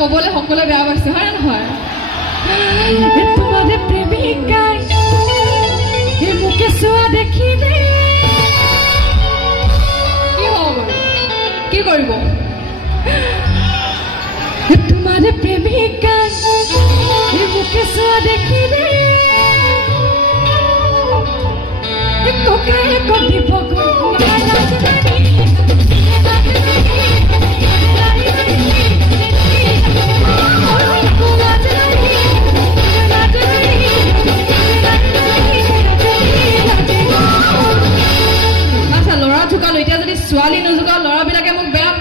কবলে সকলে বেয়া পাইছে হয় নহয় তোমাদেৰ প্ৰেমিকা এই মুখে সোয়া দেখিলে কি হ'ব কি কৰিব তোমাদেৰ প্ৰেমিকা এই মুখে সোয়া দেখিলে কোকে কো দিব